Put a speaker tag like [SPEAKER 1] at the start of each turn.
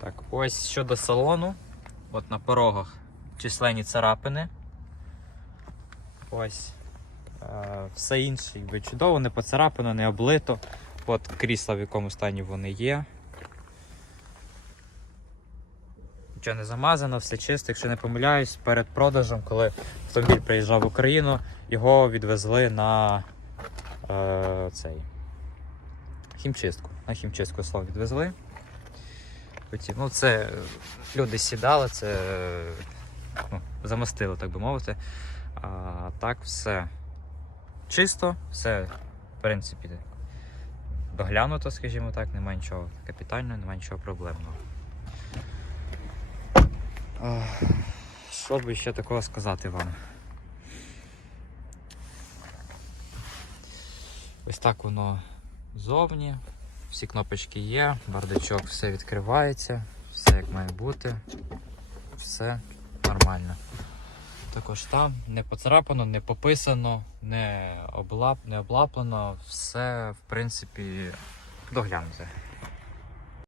[SPEAKER 1] Так, ось щодо салону. От на порогах численні царапини. Ось. Е, все інше якби чудово, не поцарапано, не облито. От крісла, в якому стані вони є. Нічого не замазано, все чисто. Якщо не помиляюсь, перед продажем, коли автомобіль приїжджав в Україну, його відвезли на е, цей хімчистку. На хімчистку слово відвезли. Потім, ну, це е, люди сідали, це е, ну, замостили, так би мовити. А так все чисто, все, в принципі, доглянуто, скажімо так, немає нічого капітального, немає нічого проблемного. Що би ще такого сказати вам? Ось так воно зовні. Всі кнопочки є, бардачок, все відкривається, все як має бути. Все нормально. Також там не поцарапано, не пописано, не, облап, облаплено, все в принципі доглянуте.